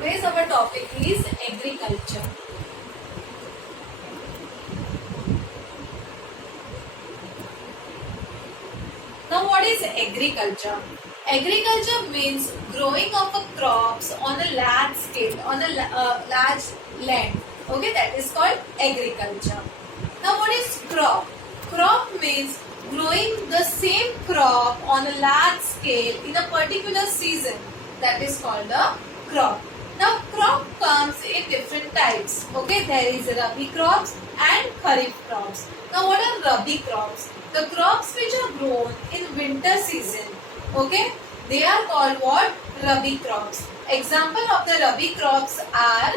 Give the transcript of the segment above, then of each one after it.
today's our topic is agriculture. Now what is agriculture? Agriculture means growing of a crops on a large scale, on a large land. Okay, that is called agriculture. Now what is crop? Crop means growing the same crop on a large scale in a particular season. That is called a crop. Now crop comes in different types. Okay, there is rabi crops and kharif crops. Now what are rabi crops? The crops which are grown in winter season. Okay, they are called what? Rabi crops. Example of the rabi crops are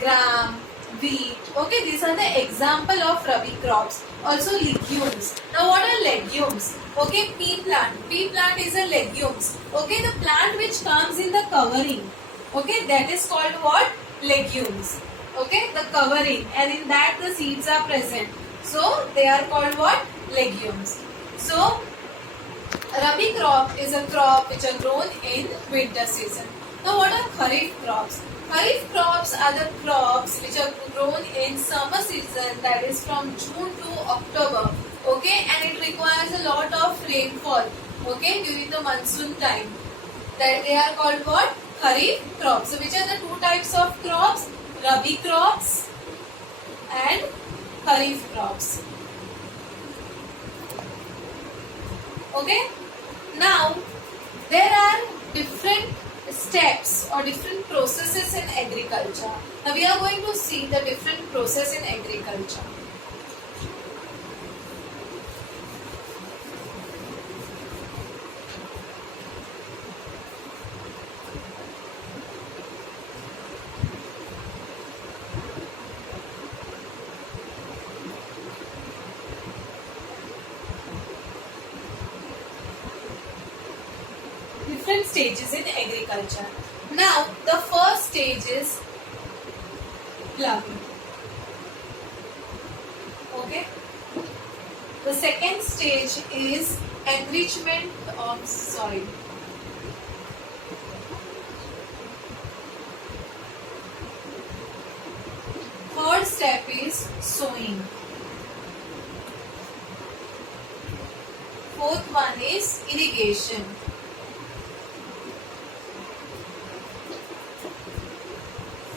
gram, wheat. Okay, these are the example of rabi crops. Also legumes. Now what are legumes? Okay, pea plant. Pea plant is a legumes. Okay, the plant which comes in the covering. Okay, that is called what? Legumes. Okay, the covering, and in that the seeds are present. So they are called what? Legumes. So rabi crop is a crop which are grown in winter season. Now what are kharif crops? Kharif crops are the crops which are grown in summer season, that is from June to October. Okay, and it requires a lot of rainfall. Okay, during the monsoon time. That they are called what? Kharif crops. So which are the two types of crops? Rabi crops and kharif crops. Okay. Now there are different steps or different processes in agriculture. Now we are going to see the different process in agriculture. Different stages in agriculture. Now the first stage is ploughing. Okay. The second stage is enrichment of soil. Third step is sowing. Fourth one is irrigation.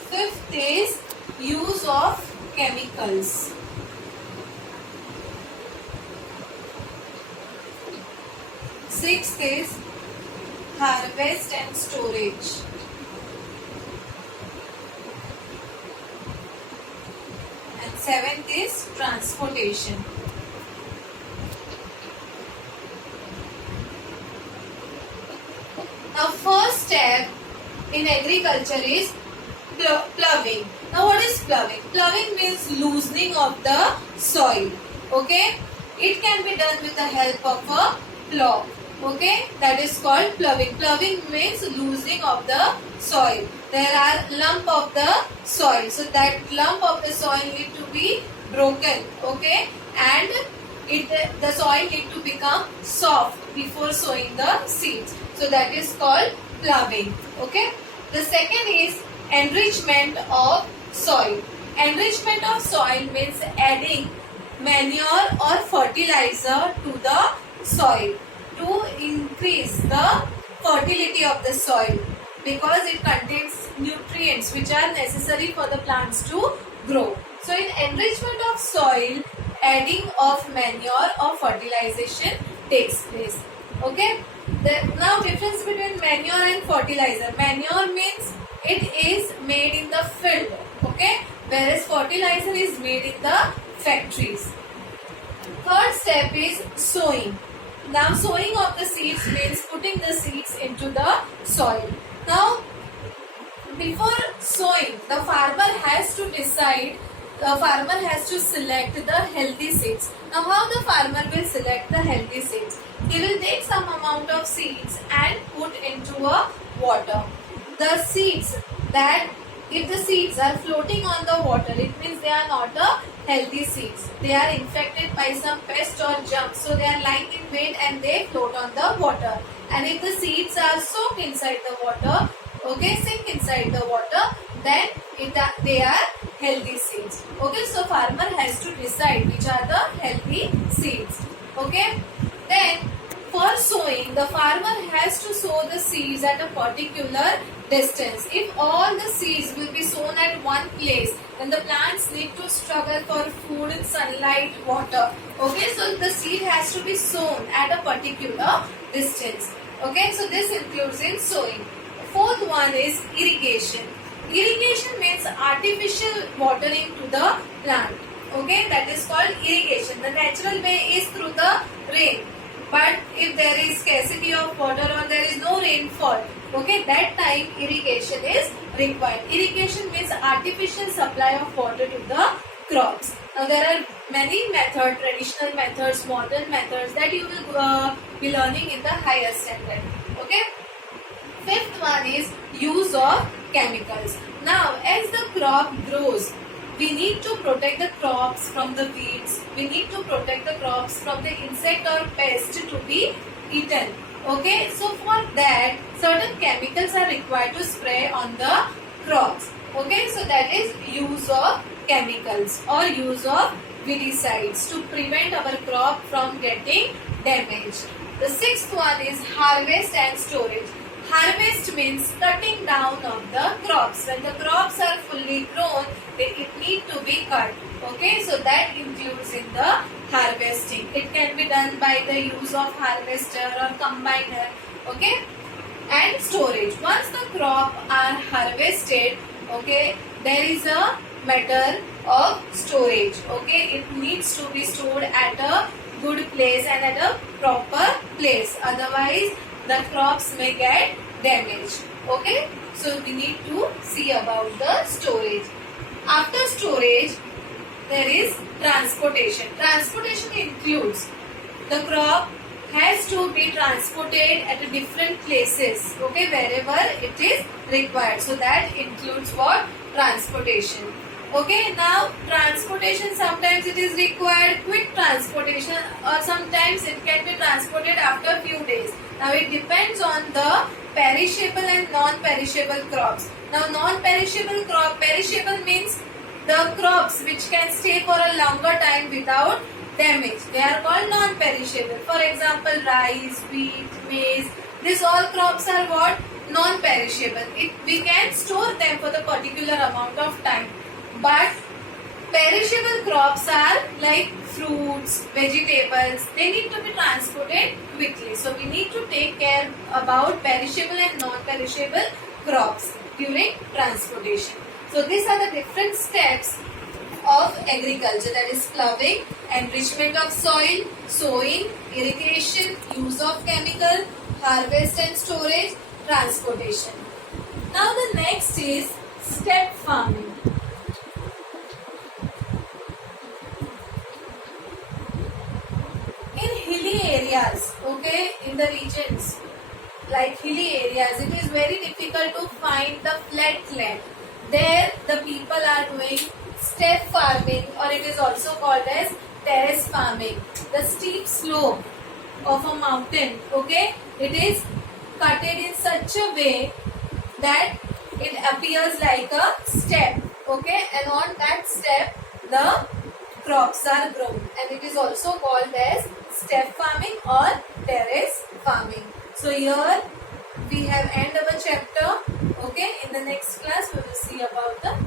Fifth is use of chemicals. Sixth is harvest and storage. And seventh is transportation. Now first step in agriculture is ploughing. Now what is ploughing? Ploughing means loosening of the soil. Okay, it can be done with the help of a plough. Okay, that is called ploughing. Ploughing means loosening of the soil. There are lump of the soil, so that lump of the soil need to be broken. Okay, and the soil need to become soft before sowing the seeds. So that is called ploughing. Okay, the second is enrichment of soil. Enrichment of soil means adding manure or fertilizer to the soil to increase the fertility of the soil, because it contains nutrients which are necessary for the plants to grow. So in enrichment of soil, adding of manure or fertilization takes place. Okay. Now difference between manure and fertilizer. Manure means it is made in the field, okay, whereas fertilizer is made in the factories. Third step is sowing. Now sowing of the seeds means putting the seeds into the soil. Now before sowing, the farmer has to decide, the farmer has to select the healthy seeds. Now how the farmer will select the healthy seeds? He will take some amount of seeds and put into a water. The seeds that, if the seeds are floating on the water, it means they are not a healthy seeds. They are infected by some pest or germs, so they are light in weight and they float on the water. And if the seeds are soaked inside the water, okay, sink inside the water, then they are healthy seeds. Okay, so farmer has to decide which are the healthy seeds. Okay, then for sowing, the farmer has to sow the seeds at a particular distance. If all the seeds will be sown at one place, then the plants need to struggle for food, sunlight, water. Okay, so the seed has to be sown at a particular distance. Okay, so this includes in sowing. Fourth one is irrigation. Irrigation means artificial watering to the plant. Okay, that is called irrigation. The natural way is through the rain. But if there is scarcity of water or there is no rainfall, okay, that time irrigation is required. Irrigation means artificial supply of water to the crops. Now there are many methods, traditional methods, modern methods that you will be learning in the higher standard. Okay. Fifth one is use of chemicals. Now as the crop grows, we need to protect the crops from the weeds. We need to protect the crops from the insect or pest to be eaten. Okay, so for that, certain chemicals are required to spray on the crops. Okay, so that is use of chemicals or use of weedicides to prevent our crop from getting damaged. The sixth one is harvest and storage. Harvest means cutting down of the crops. When the crops are fully grown, it need to be cut. Okay, so that includes in the harvesting. It can be done by the use of harvester or combiner. Okay, and storage. Once the crop are harvested, okay, there is a matter of storage. Okay, it needs to be stored at a good place and at a proper place. Otherwise, the crops may get damaged. Okay, so we need to see about the storage. After storage, there is transportation. Transportation includes the crop has to be transported at different places, okay, wherever it is required. So that includes what? Transportation. Okay, now transportation, sometimes it is required quick transportation or sometimes it can be transported after few days. Now it depends on the perishable and non-perishable crops. Now non-perishable crop, perishable means the crops which can stay for a longer time without damage. They are called non-perishable. For example, rice, wheat, maize. These all crops are what? Non-perishable. We can store them for the particular amount of time. But perishable crops are like fruits, vegetables. They need to be transported quickly. So we need to take care about perishable and non-perishable crops during transportation. So these are the different steps of agriculture, that is ploughing, enrichment of soil, sowing, irrigation, use of chemical, harvest and storage, transportation. Now the next is step farming. In hilly areas, okay, in the regions like hilly areas, it is very difficult to find the flat land. There the people are doing step farming, or it is also called as terrace farming. The steep slope of a mountain, okay, it is cutted in such a way that it appears like a step, okay, and on that step the crops are grown, and it is also called as step farming or terrace farming. So here we have end our chapter. Okay, in the next class we will see about the